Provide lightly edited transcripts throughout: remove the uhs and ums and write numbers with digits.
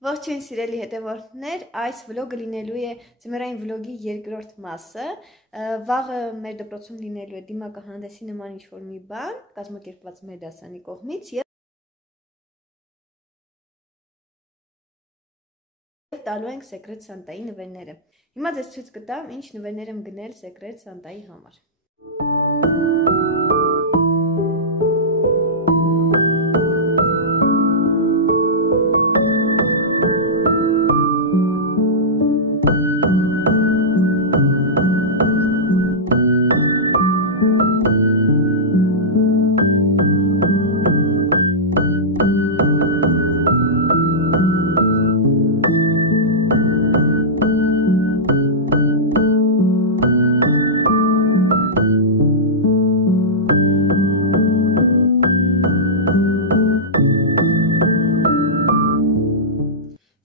Ողջույն սիրելի հետևորդներ, այս վլոգը լինելու է ձմեռային վլոգի երկրորդ մասը։ Վաղը մեր դպրոցում լինելու է դիմակահանդեսի նման ինչ-որ մի բան, կազմակերպված մեր դասանի կողմից եւ տալու ենք Secret Santa-ի նվերները։ Հիմա ձեզ ցույց կտամ, ինչ նվերներ եմ գնել Secret Santa-ի համար։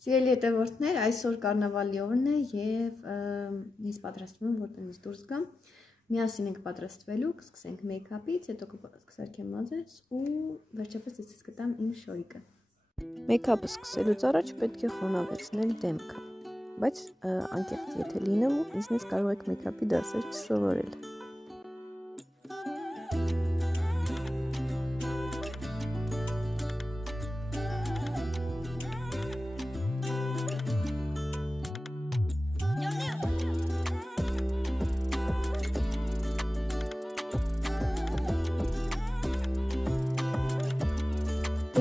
Սիրելի հետևորդներ, այսօր կարնավալի օրն է եւ ես պատրաստվում եմ, որ տնից դուրս գամ։ Միասին ենք պատրաստվելու, կսկսենք մեյքափից, հետո կսարքեմ մազերս ու վերջապես ես կտամ իմ շորիկը։ Մեյքափը սկսելուց առաջ պետք է խոնավեցնել դեմքը, բայց անկեղծ եթե լինեմ, ինձնից կարող եք մեյքափի դասեր չսովորել։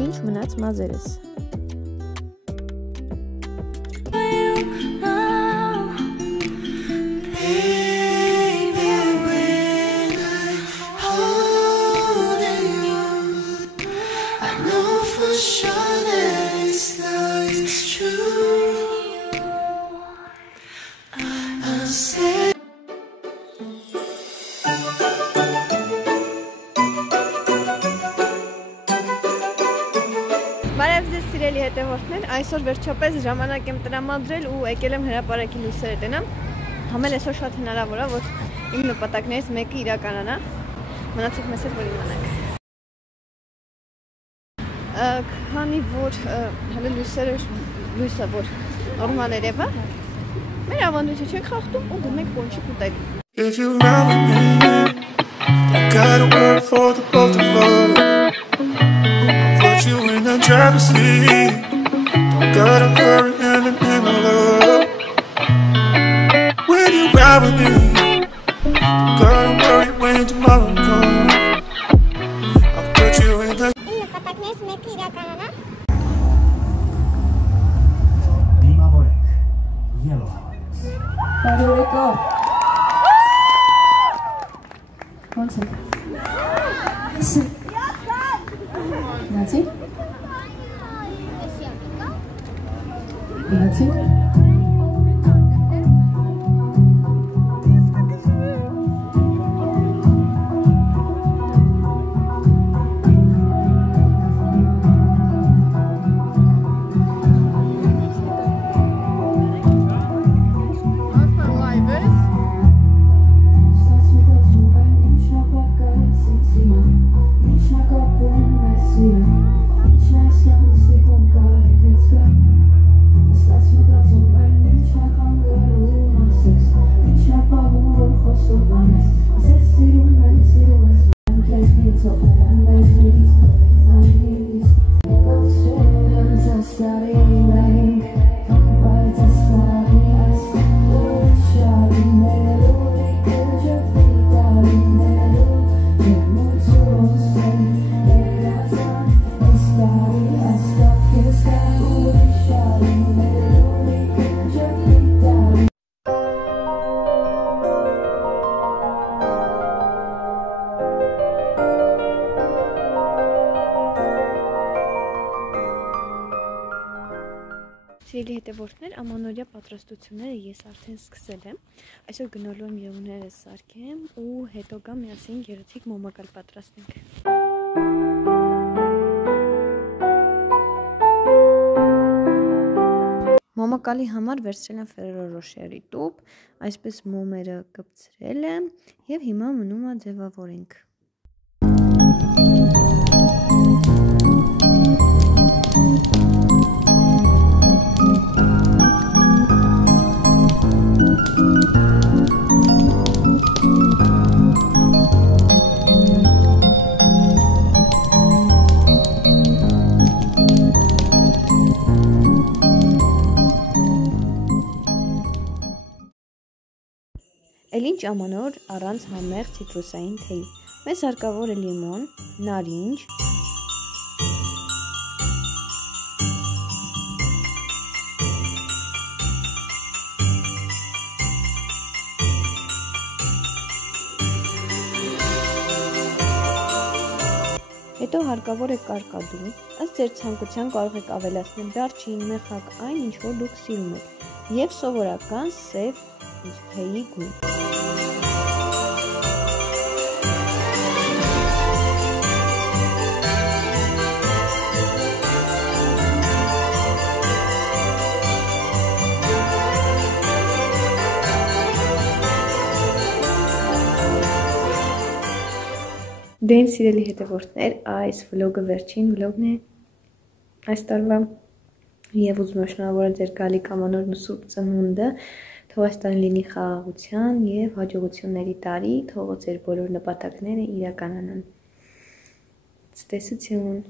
Ինչ մնաց մազերս։ Բարև ձեզ սիրելի հետևորդներ, այսօր վերջապես ժամանակ եմ տրամադրել ու եկել եմ հրապարակի լույսերը դնամ։ Համել այսօր շատ հնարավոր է, որ իմ նպատակներից մեկը իրականանա։ Մնացեք մեզ հետ, որ իմանանք։ Քանի որ հələ լույսը որ նորմալ երևա, մեր ավանդույթը չենք խախտում ու գնում ենք պոնչիկ ուտել։ If you run with me, don't gotta work for the both of us. Put you in the driver's seat. Don't gotta hurry and in love. When you ride with me, don't gotta worry when tomorrow comes. I'll put you in the Yellowheart. Concept. That's it. That's it. Սիրելի հետևորդներ, ամանորյա պատրաստությունները ես արդեն սկսել եմ։ Այսօր գնալու եմ եղուներս սարքեմ ու հետո գա միասին գեղեցիկ մոմակալ պատրաստենք։ Մոմակալի համար վերցրել եմ Ferrero Rocher-ի տուփ, այսպես մոմերը կպցրել եմ եւ հիմա մնում է ձևավորենք։ Ավելին ճամանոր առանց համեղ ցիտրուսային թեյի։ Մեզ հարկավոր է լիմոն, նարինջ, հետո հարկավոր է կարկադու, ըստ ձեր ցանկության կարող եք ավելացնել դարչին, մեխակ, այն ինչ որ դուք սիրում եք, եւ սովորական սև թեյի գույն։ Դեն սիրելի հետևորդներ, այս վլոգը վերջին վլոգն է այս տարվա եւ ուզում եմ շնորհավորել ձեր գալիք ամանորն ու սուրբ ծնունդը, թող այս տարին լինի խաղաղության եւ հաջողությունների տարի, թող ձեր բոլոր նպատակները իրականանան։ Ցտեսություն։